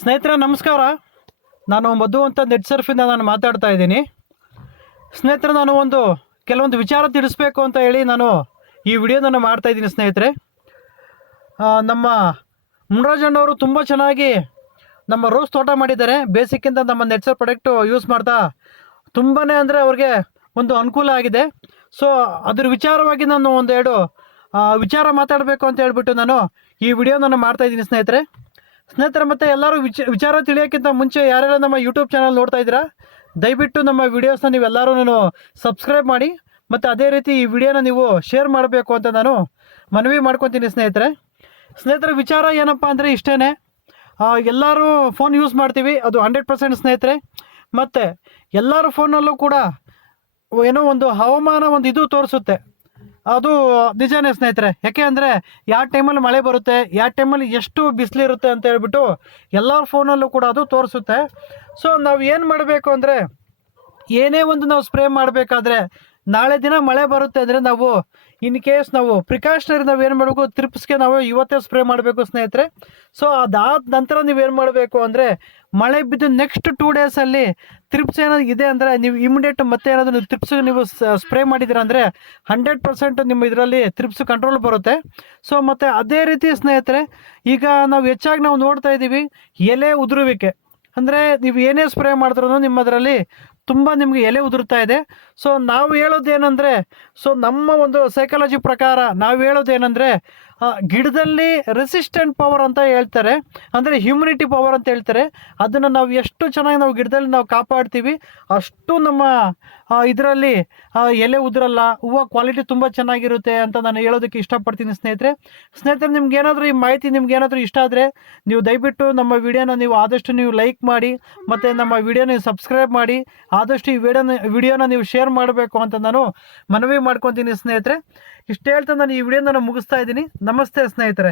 ಸ್ನೇಹಿತರೆ ನಮಸ್ಕಾರ. ನಾನು ಮಧು ಅಂತ ನೆಟ್ ಸರ್ಫಿಂದ ನಾನು ಮಾತಾಡ್ತಾ ಇದ್ದೀನಿ. ಸ್ನೇಹಿತರೆ, ನಾನು ಕೆಲವೊಂದು ವಿಚಾರ ತಿಳಿಸ್ಬೇಕು ಅಂತ ಹೇಳಿ ನಾನು ಈ ವಿಡಿಯೋನ ಮಾಡ್ತಾ ಇದ್ದೀನಿ. ಸ್ನೇಹಿತರೆ, ನಮ್ಮ ಮುನ್ರಾಜಣ್ಣವರು ತುಂಬ ಚೆನ್ನಾಗಿ ನಮ್ಮ ರೋಸ್ ತೋಟ ಮಾಡಿದ್ದಾರೆ. ಬೇಸಿಕ್ಕಿಂತ ನಮ್ಮ ನೆಟ್ಸರ್ ಪ್ರಾಡಕ್ಟು ಯೂಸ್ ಮಾಡ್ತಾ ತುಂಬಾ ಅಂದರೆ ಅವ್ರಿಗೆ ಒಂದು ಅನುಕೂಲ ಆಗಿದೆ. ಸೊ ಅದ್ರ ವಿಚಾರವಾಗಿ ನಾನು ಒಂದೆರಡು ವಿಚಾರ ಮಾತಾಡಬೇಕು ಅಂತ ಹೇಳ್ಬಿಟ್ಟು ನಾನು ಈ ವಿಡಿಯೋನ ಮಾಡ್ತಾಯಿದ್ದೀನಿ ಸ್ನೇಹಿತರೆ. ಮತ್ತು ಎಲ್ಲರೂ ವಿಚಾರ ತಿಳಿಯೋಕ್ಕಿಂತ ಮುಂಚೆ ಯಾರೆಲ್ಲ ನಮ್ಮ ಯೂಟ್ಯೂಬ್ ಚಾನಲ್ ನೋಡ್ತಾ ಇದ್ದೀರಾ, ದಯವಿಟ್ಟು ನಮ್ಮ ವೀಡಿಯೋಸ್ನ ನೀವೆಲ್ಲರೂ ಸಬ್ಸ್ಕ್ರೈಬ್ ಮಾಡಿ, ಮತ್ತು ಅದೇ ರೀತಿ ಈ ವಿಡಿಯೋನ ನೀವು ಶೇರ್ ಮಾಡಬೇಕು ಅಂತ ನಾನು ಮನವಿ ಮಾಡ್ಕೊತೀನಿ ಸ್ನೇಹಿತರೆ. ವಿಚಾರ ಏನಪ್ಪ ಅಂದರೆ ಇಷ್ಟೇ, ಎಲ್ಲರೂ ಫೋನ್ ಯೂಸ್ ಮಾಡ್ತೀವಿ, ಅದು 100% ಸ್ನೇಹಿತರೆ. ಮತ್ತು ಎಲ್ಲರ ಫೋನಲ್ಲೂ ಕೂಡ ಏನೋ ಒಂದು ಹವಾಮಾನ ಇದು ತೋರಿಸುತ್ತೆ, ಅದು ನಿಜಾನೇ ಸ್ನೇಹಿತರೆ. ಯಾಕೆ ಅಂದರೆ ಯಾವ ಟೈಮಲ್ಲಿ ಮಳೆ ಬರುತ್ತೆ, ಯಾವ ಟೈಮಲ್ಲಿ ಎಷ್ಟು ಬಿಸಿಲಿರುತ್ತೆ ಅಂತ ಹೇಳ್ಬಿಟ್ಟು ಎಲ್ಲರ ಫೋನಲ್ಲೂ ಕೂಡ ಅದು ತೋರಿಸುತ್ತೆ. ಸೊ ನಾವು ಏನು ಮಾಡಬೇಕು ಅಂದರೆ, ಏನೇ ನಾವು ಸ್ಪ್ರೇ ಮಾಡಬೇಕಾದ್ರೆ ನಾಳೆ ದಿನ ಮಳೆ ಬರುತ್ತೆ ಅಂದರೆ ನಾವು ಇನ್ ಕೇಸ್ ನಾವು ಪ್ರಿಕಾಷನರಿ ನಾವು ಏನು ಮಾಡಬೇಕು, ತ್ರಿಪ್ಸ್ಗೆ ನಾವು ಇವತ್ತೇ ಸ್ಪ್ರೇ ಮಾಡಬೇಕು ಸ್ನೇಹಿತರೆ. ಸೊ ಅದಾದ ನಂತರ ನೀವೇನು ಮಾಡಬೇಕು ಅಂದರೆ, ಮಳೆ ಬಿದ್ದು ನೆಕ್ಸ್ಟ್ 2 ಡೇಸಲ್ಲಿ ತ್ರಿಪ್ಸ್ ಏನಾದ್ರು ಇದೆ ಅಂದರೆ ನೀವು ಇಮಿಡಿಯೇಟ್ ಮತ್ತೆ ಏನಾದರೂ ನೀವು ತ್ರಿಪ್ಸ್ಗೆ ನೀವು ಸ್ಪ್ರೇ ಮಾಡಿದ್ದೀರ ಅಂದರೆ 100% ನಿಮ್ಮ ಇದರಲ್ಲಿ ತ್ರಿಪ್ಸ್ ಕಂಟ್ರೋಲ್ ಬರುತ್ತೆ. ಸೊ ಮತ್ತು ಅದೇ ರೀತಿ ಸ್ನೇಹಿತರೆ, ಈಗ ನಾವು ಹೆಚ್ಚಾಗಿ ನಾವು ನೋಡ್ತಾ ಇದ್ದೀವಿ ಎಲೆ ಉದುರುವಿಕೆ. ಅಂದರೆ ನೀವು ಏನೇ ಸ್ಪ್ರೇ ಮಾಡಿದ್ರೂ ನಿಮ್ಮದರಲ್ಲಿ ತುಂಬ ನಿಮಗೆ ಎಲೆ ಉದುರ್ತಾ ಇದೆ. ಸೊ ನಾವು ಹೇಳೋದೇನೆಂದರೆ, ಸೊ ನಮ್ಮ ಒಂದು ಸೈಕಾಲಜಿ ಪ್ರಕಾರ ನಾವು ಹೇಳೋದೇನೆಂದರೆ, ಗಿಡದಲ್ಲಿ ರೆಸಿಸ್ಟೆಂಟ್ ಪವರ್ ಅಂತ ಹೇಳ್ತಾರೆ, ಅಂದರೆ ಹ್ಯೂಮಿನಿಟಿ ಪವರ್ ಅಂತ ಹೇಳ್ತಾರೆ. ಅದನ್ನು ನಾವು ಎಷ್ಟು ಚೆನ್ನಾಗಿ ನಾವು ಗಿಡದಲ್ಲಿ ನಾವು ಕಾಪಾಡ್ತೀವಿ, ಅಷ್ಟು ನಮ್ಮ ಇದರಲ್ಲಿ ಎಲೆ ಉದುರಲ್ಲ, ಹೂವು ಕ್ವಾಲಿಟಿ ತುಂಬ ಚೆನ್ನಾಗಿರುತ್ತೆ ಅಂತ ನಾನು ಹೇಳೋದಕ್ಕೆ ಇಷ್ಟಪಡ್ತೀನಿ ಸ್ನೇಹಿತರೆ. ನಿಮ್ಗೇನಾದರೂ ಈ ಮಾಹಿತಿ ನಿಮ್ಗೇನಾದರೂ ಇಷ್ಟ ಆದರೆ ನೀವು ದಯವಿಟ್ಟು ನಮ್ಮ ವಿಡಿಯೋನ ನೀವು ಆದಷ್ಟು ನೀವು ಲೈಕ್ ಮಾಡಿ, ಮತ್ತು ನಮ್ಮ ವಿಡಿಯೋನ ನೀವು ಸಬ್ಸ್ಕ್ರೈಬ್ ಮಾಡಿ, ಆದಷ್ಟು ಈ ವಿಡಿಯೋನ ನೀವು ಶೇರ್ ಮಾಡಬೇಕು ಅಂತ ನಾನು ಮನವಿ ಮಾಡ್ಕೊತೀನಿ ಸ್ನೇಹಿತರೆ. ಇಷ್ಟು ಹೇಳ್ತಾ ನಾನು ಈ ವಿಡಿಯೋನ ಮುಗಿಸ್ತಾ ಇದ್ದೀನಿ. ನಮಸ್ತೆ ಸ್ನೇಹಿತರೆ.